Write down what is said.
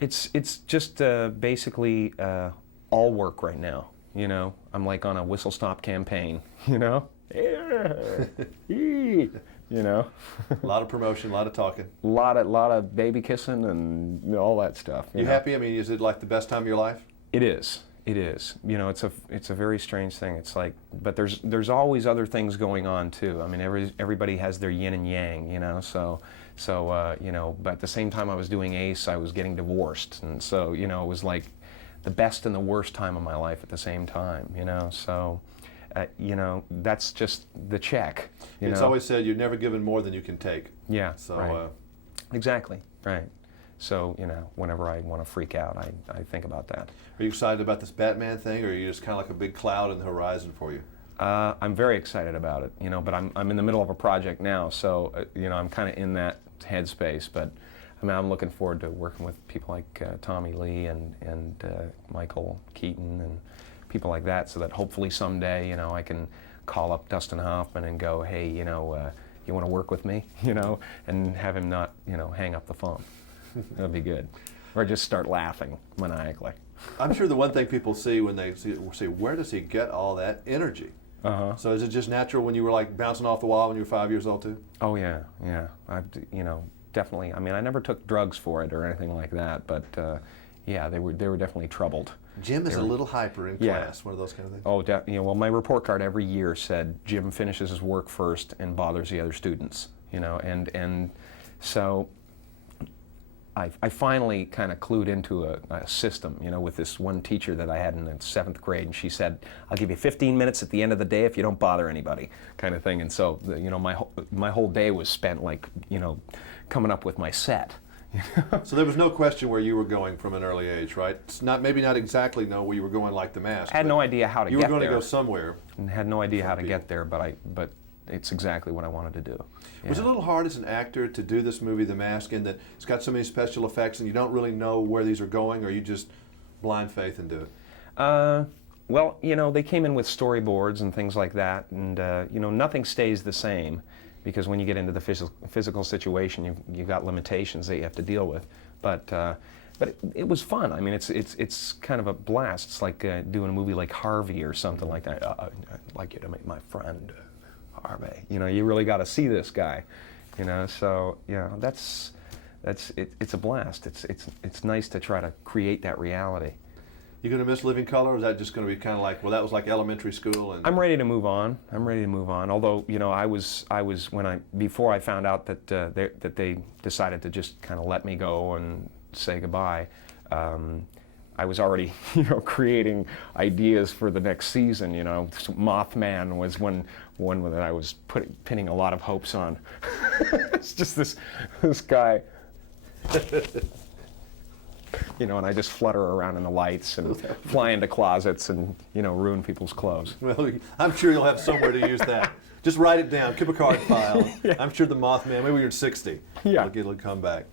It's just basically all work right now. You know, I'm like on a whistle stop campaign. You know, you know, A lot of promotion, a lot of talking. lot of baby kissing and all that stuff. You know? happy? I mean, is it like the best time of your life? It is. It is. You know, it's a very strange thing. It's like, but there's always other things going on too. I mean, everybody has their yin and yang. You know, so you know, but at the same time I was doing Ace, I was getting divorced, and so you know, it was like the best and the worst time of my life at the same time. You know, so. You know, that's just the check. It's know? always said you're never given more than you can take. Yeah, So, right. Exactly, right. So, you know, whenever I want to freak out, I think about that. Are you excited about this Batman thing, or are you just kind of like a big cloud in the horizon for you? I'm very excited about it, you know, but I'm in the middle of a project now, so, you know, I'm kind of in that headspace, but I mean, I'm looking forward to working with people like Tommy Lee and Michael Keaton and people like that, so that hopefully someday, you know, I can call up Dustin Hoffman and go, hey, you know, you want to work with me, you know, and have him not, you know, hang up the phone. That'd be good. Or just start laughing maniacally. I'm sure the one thing people see when they see where does he get all that energy? So is it just natural when you were like bouncing off the wall when you were 5 years old too? Oh yeah, yeah. You know, definitely. I mean, I never took drugs for it or anything like that, but yeah, they were definitely troubled. Jim is a little hyper in class, one of those kind of things. Oh, you know, well, my report card every year said Jim finishes his work first and bothers the other students. You know, and so I finally kind of clued into a system, you know, with this one teacher that I had in the 7th grade, and she said, "I'll give you 15 minutes at the end of the day if you don't bother anybody," kind of thing. And so, you know, my whole day was spent like, you know, coming up with my set. So there was no question where you were going from an early age, right? It's maybe not exactly know where you were going like The Mask. I had no idea how to get there. You were going to go somewhere. And had no idea how to get there, but it's exactly what I wanted to do. Yeah. Was it a little hard as an actor to do this movie, The Mask, in that it's got so many special effects and you don't really know where these are going, or you just blind faith and do it? Well, you know, they came in with storyboards and things like that, and you know, nothing stays the same, because when you get into the physical situation, you've got limitations that you have to deal with. But it was fun. I mean, it's kind of a blast. It's like doing a movie like Harvey or something like that. I'd like you to meet my friend Harvey. You know, you really got to see this guy. You know, so yeah, it's a blast. It's nice to try to create that reality. You going to miss Living Color, or is that just going to be kind of like, well, that was like elementary school? And I'm ready to move on. I'm ready to move on. Although, you know, I was before I found out that they decided to just kind of let me go and say goodbye. I was already, you know, creating ideas for the next season. You know, Mothman was one that I was pinning a lot of hopes on. It's just this guy. You know, and I just flutter around in the lights and fly into closets and, you know, ruin people's clothes. Well, I'm sure you'll have somewhere to use that. Just write it down, keep a card file. Yeah. I'm sure the Mothman, maybe when you're 60, yeah, it'll come back.